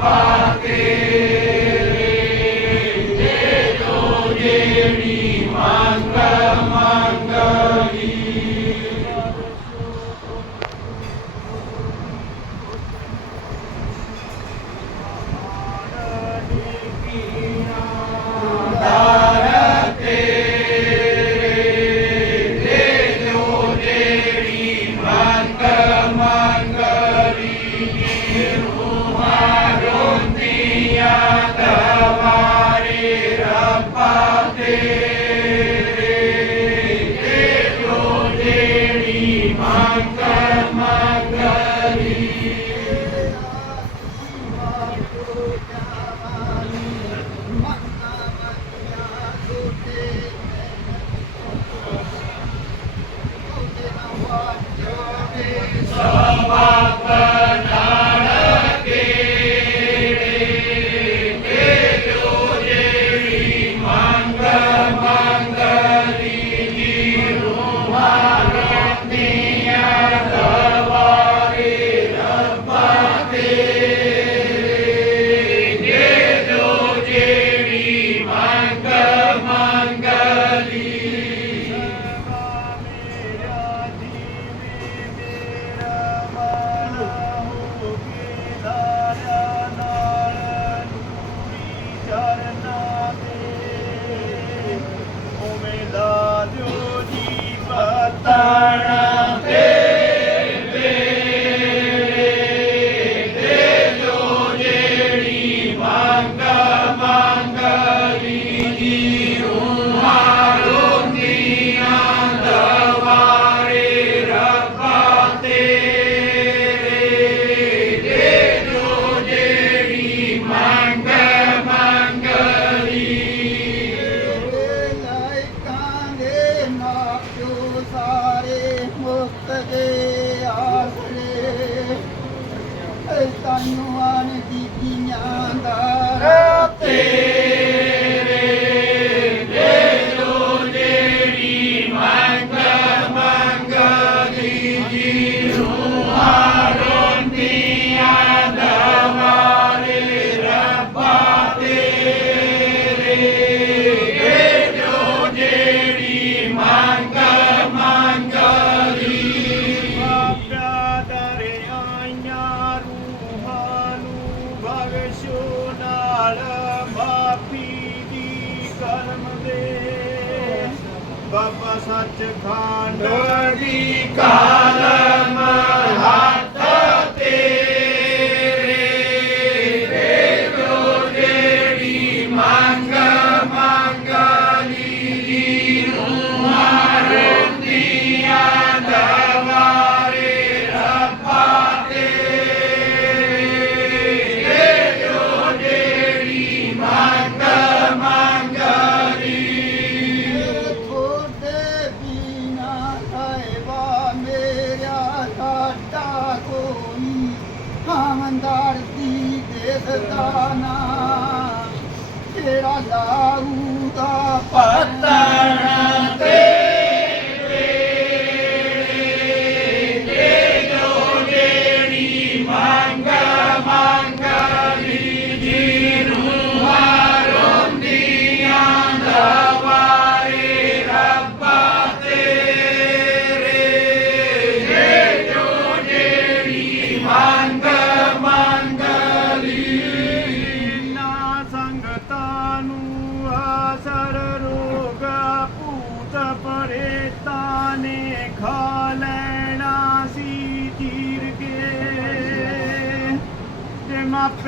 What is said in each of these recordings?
Bye. ਸਾਰੇ ਮੁਕਤ ਦੇ ਆਸਰੇ। ਐ ਤਾਨੂੰ ਆਨ ਦੀਦੀਆਂ ਦਾ ਰਾਤੇ ਬਖਸ਼ੋ ਨਾਲ ਮਾਫੀ ਦੀ ਕਰਮ ਦੇ। ਬਾਬਾ ਸੱਚ ਖੰਡ ਦੀ ਕਾਲਮ ਦੀ ਦੇਸਦਾਨਾ ਤੇਰਾ ਲਾਊ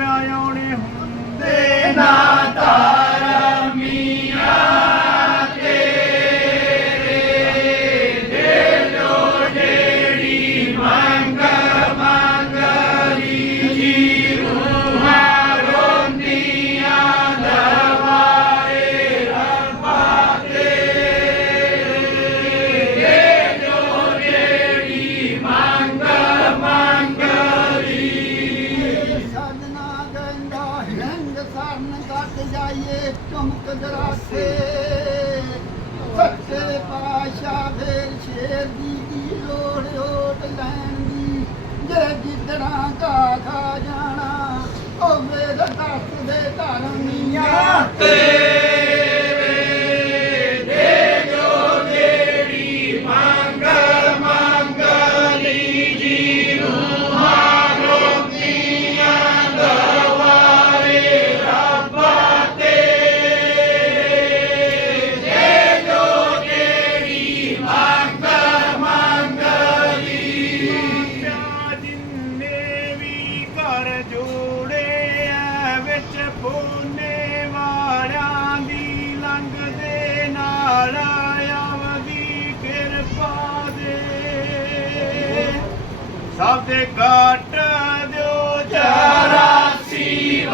ਤੇ ਮਾਪਿਆ ਆਉਣੇ ਹੁੰਦੇ ਨਾ ਤਾਰ ਦਰਾਸੇ ਸੱਚੇ ਪਾਸ਼ਾ ਫੇਰ ਸ਼ੇਰ ਦੀ ਲੋੜ, ਓਟ ਜੇ ਜਿੱਦਣਾ ਕਾ ਖਾ ਜਾਣਾ, ਉਹ ਮੇਰੇ ਦੱਸ ਦੇ ਧਰਮੀਆਂ ਤੇ ਸਭ ਘਾਟ ਦਿਓ ਚਾਰਾ ਚਰਾਸੀ